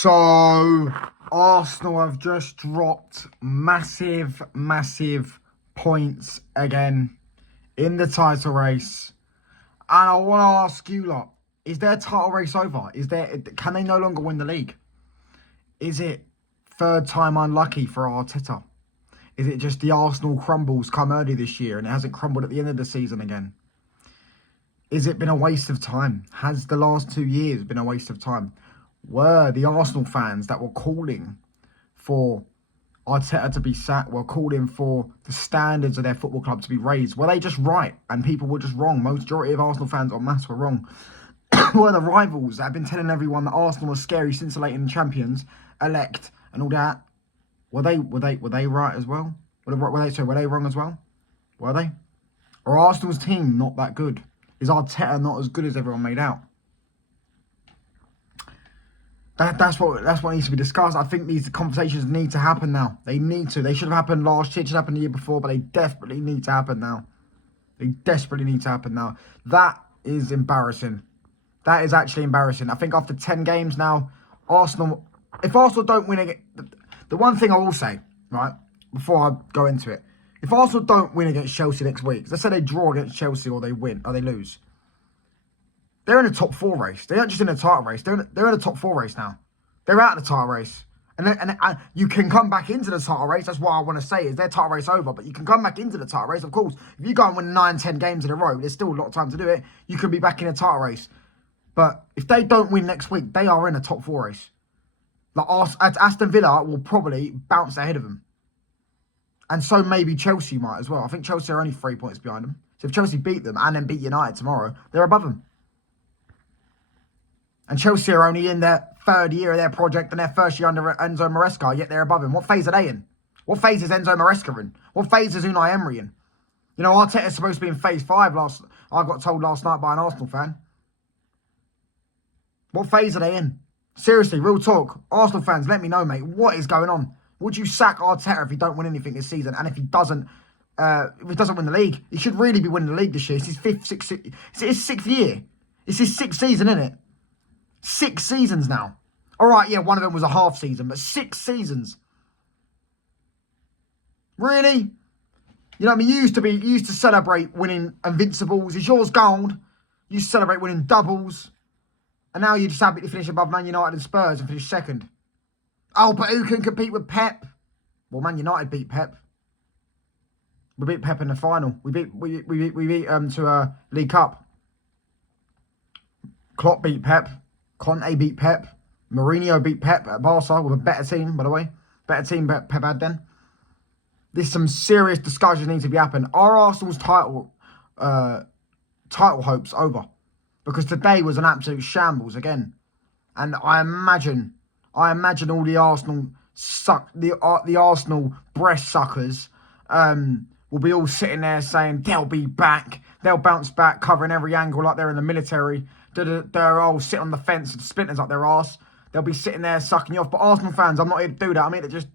So, Arsenal have just dropped massive points again in the title race. And I want to ask you lot, is their title race over? Can they no longer win the league? Is it third time unlucky for Arteta? Is it just the Arsenal crumbles come early this year and it hasn't crumbled at the end of the season again? Is it been a waste of time? Has the last 2 years been a waste of time? Were the Arsenal fans that were calling for Arteta to be sacked, were calling for the standards of their football club to be raised, were they just right and people were just wrong? Majority of Arsenal fans en masse were wrong. Were the rivals that have been telling everyone that Arsenal was scary since scintillating champions elect and all that, were they right as well? Were they wrong as well? Were they? Or Arsenal's team not that good? Is Arteta not as good as everyone made out? That's what needs to be discussed. I think these conversations need to happen now. They need to. They should have happened last year. It should have happened the year before, but they desperately need to happen now. They desperately need to happen now. That is embarrassing. That is actually embarrassing. I think after 10 games now, if Arsenal don't win again, the one thing I will say, right, before I go into it, if Arsenal don't win against Chelsea next week, let's say they draw against Chelsea or they win or they lose, they're in a top 4 race. They're not just in a title race. They're in a top 4 race now. They're out of the title race. And you can come back into the title race. That's what I want to say is their title race over. But you can come back into the title race. Of course, if you go and win 9, 10 games in a row, there's still a lot of time to do it. You can be back in a title race. But if they don't win next week, they are in a top 4 race. Like Aston Villa will probably bounce ahead of them. And so maybe Chelsea might as well. I think Chelsea are only 3 points behind them. So if Chelsea beat them and then beat United tomorrow, they're above them. And Chelsea are only in their 3rd year of their project and their 1st year under Enzo Maresca, yet they're above him. What phase are they in? What phase is Enzo Maresca in? What phase is Unai Emery in? You know, Arteta's supposed to be in phase 5 I got told last night by an Arsenal fan. What phase are they in? Seriously, real talk. Arsenal fans, let me know, mate. What is going on? Would you sack Arteta if he don't win anything this season? And if he doesn't win the league? He should really be winning the league this year. It's his 6th year. It's his 6th season, isn't it? 6 seasons now. All right, yeah, one of them was a half season, but 6 seasons. Really? You know what I mean? You used to celebrate winning Invincibles. Is yours gold? You used to celebrate winning doubles. And now you're just happy to finish above Man United and Spurs and finish 2nd. Oh, but who can compete with Pep? Well, Man United beat Pep. We beat Pep in the final. We beat to a League Cup. Klopp beat Pep. Conte beat Pep. Mourinho beat Pep at Barca with a better team, by the way. Better team Pep had then. There's some serious discussions need to be happening. Are Arsenal's title hopes over? Because today was an absolute shambles again. And I imagine all the Arsenal the Arsenal breast suckers will be all sitting there saying they'll be back. They'll bounce back, covering every angle like they're in the military. They're all sit on the fence with splinters up their arse. They'll be sitting there sucking you off. But Arsenal fans, I'm not here to do that. I'm here to just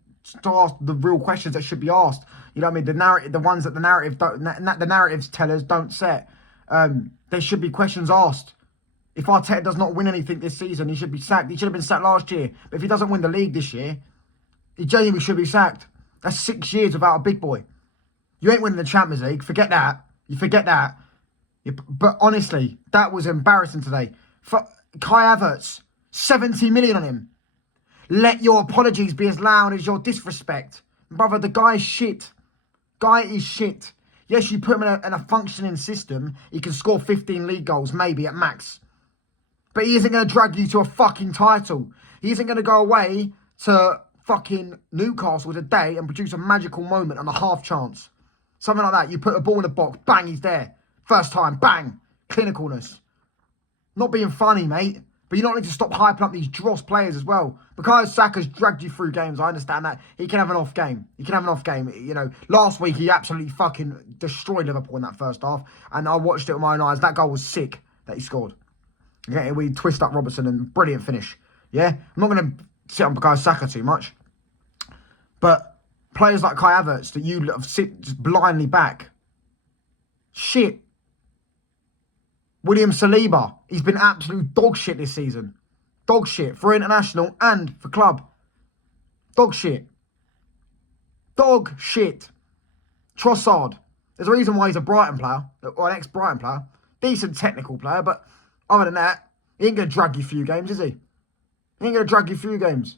ask the real questions that should be asked. You know what I mean? The narrative, the ones that the narratives tellers don't set. There should be questions asked. If Arteta does not win anything this season, he should be sacked. He should have been sacked last year. But if he doesn't win the league this year, he genuinely should be sacked. That's 6 years without a big boy. You ain't winning the Champions League. Forget that. You forget that. But honestly, that was embarrassing today. For Kai Havertz, 70 million on him. Let your apologies be as loud as your disrespect. Brother, the guy is shit. Guy is shit. Yes, you put him in a functioning system. He can score 15 league goals, maybe at max. But he isn't going to drag you to a fucking title. He isn't going to go away to fucking Newcastle today and produce a magical moment on a half chance. Something like that. You put a ball in the box, bang, he's there. First time, bang. Clinicalness. Not being funny, mate. But you don't need to stop hyping up these dross players as well. Bukayo Saka's dragged you through games. I understand that. He can have an off game. You know, last week he absolutely fucking destroyed Liverpool in that first half. And I watched it with my own eyes. That goal was sick that he scored. Okay, we twist up Robertson and brilliant finish. Yeah? I'm not going to sit on Bukayo Saka too much. But players like Kai Havertz that you sit just blindly back. Shit. William Saliba, he's been absolute dog shit this season. Dog shit for international and for club. Dog shit. Dog shit. Trossard. There's a reason why he's a Brighton player, or an ex-Brighton player. Decent technical player, but other than that, he ain't going to drag you through games, is he? He ain't going to drag you through games.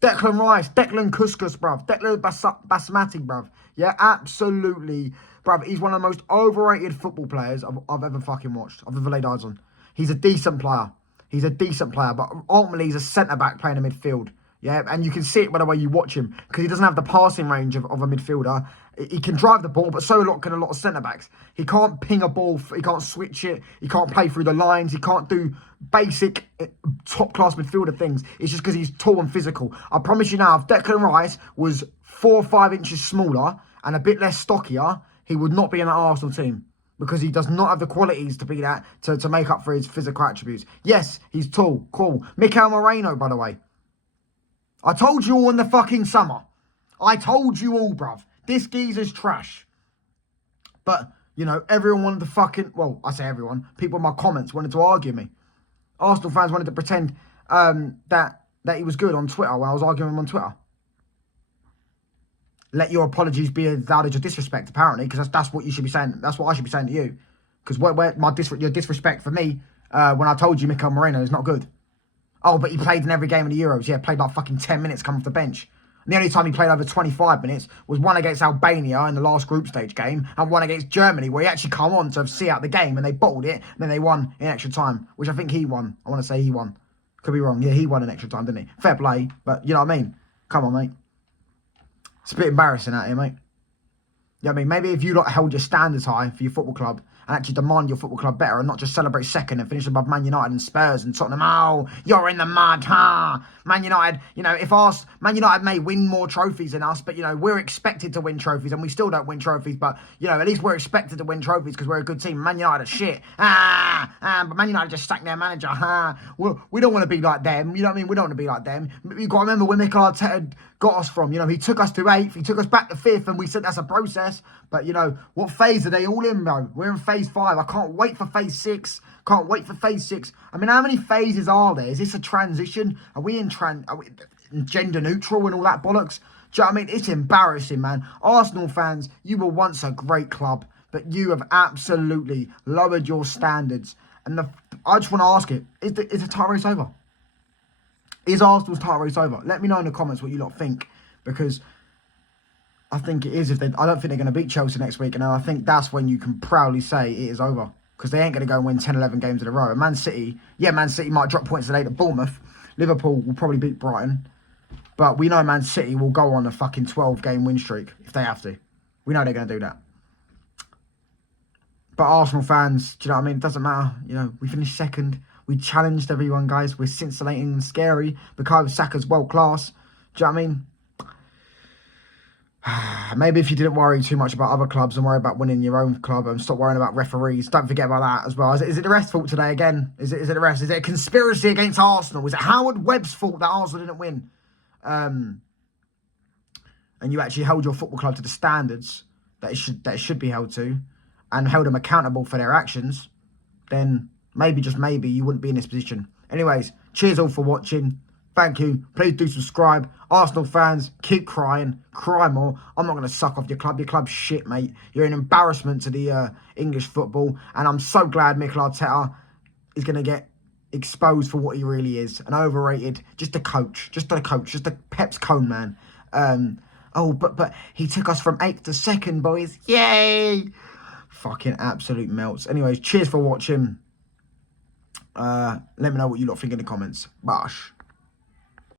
Declan Rice, Declan Couscous, bruv. Declan Basmati, bruv. Yeah, absolutely, bruv. He's one of the most overrated football players I've ever fucking watched. I've ever laid eyes on. He's a decent player. He's a decent player, but ultimately he's a centre-back playing in midfield. Yeah, and you can see it by the way you watch him, because he doesn't have the passing range of a midfielder. He can drive the ball, but so can a lot of centre-backs. He can't ping a ball, he can't switch it, he can't play through the lines, he can't do basic top-class midfielder things. It's just because he's tall and physical. I promise you now, if Declan Rice was 4 or 5 inches smaller and a bit less stockier, he would not be in that Arsenal team. Because he does not have the qualities to be that, to make up for his physical attributes. Yes, he's tall, cool. Mikel Moreno, by the way. I told you all in the fucking summer. I told you all, bruv. This geezer's trash. But, you know, everyone wanted to fucking... Well, I say everyone. People in my comments wanted to argue me. Arsenal fans wanted to pretend that he was good on Twitter when I was arguing him on Twitter. Let your apologies be as loud as your disrespect, apparently, because that's what you should be saying. That's what I should be saying to you. Because your disrespect for me when I told you Mikel Moreno is not good. Oh, but he played in every game of the Euros. Yeah, played like fucking 10 minutes coming off the bench. And the only time he played over 25 minutes was one against Albania in the last group stage game and one against Germany, where he actually come on to see out the game and they bottled it and then they won in extra time, which I think he won. I want to say he won. Could be wrong. Yeah, he won in extra time, didn't he? Fair play, but you know what I mean? Come on, mate. It's a bit embarrassing out here, mate. You know what I mean? Maybe if you lot held your standards high for your football club and actually demand your football club better and not just celebrate second and finish above Man United and Spurs and Tottenham. Oh, you're in the mud, huh? Man United, you know, Man United may win more trophies than us, but, you know, we're expected to win trophies and we still don't win trophies, but, you know, at least we're expected to win trophies because we're a good team. Man United are shit. But Man United just sacked their manager, huh? Well, we don't want to be like them, you know what I mean? We don't want to be like them. You've got to remember where Mikel Arteta got us from, you know, he took us to 8th, he took us back to 5th, and we said that's a process, but, you know, what phase are they all in, bro? We're in phase 5. I can't wait for phase 6. Can't wait for phase 6. I mean, how many phases are there? Is this a transition? Are we gender neutral and all that bollocks? Do you know what I mean? It's embarrassing, man. Arsenal fans, you were once a great club, but you have absolutely lowered your standards. And I just want to ask it, is the title race over? Is Arsenal's title race over? Let me know in the comments what you lot think, because I think it is. I don't think they're going to beat Chelsea next week, and I think that's when you can proudly say it is over, because they ain't going to go and win 10, 11 games in a row. And Man City might drop points today to Bournemouth. Liverpool will probably beat Brighton, but we know Man City will go on a fucking 12-game win streak if they have to. We know they're going to do that. But Arsenal fans, do you know what I mean? It doesn't matter. You know, we finished second. We challenged everyone, guys. We're scintillating and scary. Bukayo Saka's world class. Do you know what I mean? Maybe if you didn't worry too much about other clubs and worry about winning your own club and stop worrying about referees, don't forget about that as well. Is it the ref's fault today again? Is it the ref's? Is it a conspiracy against Arsenal? Is it Howard Webb's fault that Arsenal didn't win? And you actually held your football club to the standards that it should be held to, and held them accountable for their actions, then maybe, just maybe, you wouldn't be in this position. Anyways, cheers all for watching. Thank you. Please do subscribe. Arsenal fans, keep crying. Cry more. I'm not going to suck off your club. Your club's shit, mate. You're an embarrassment to the English football. And I'm so glad Mikel Arteta is going to get exposed for what he really is. An overrated, just a coach. Just a Pep's cone man. But he took us from 8th to 2nd, boys. Yay! Fucking absolute melts. Anyways, cheers for watching. Let me know what you lot think in the comments. Bosh.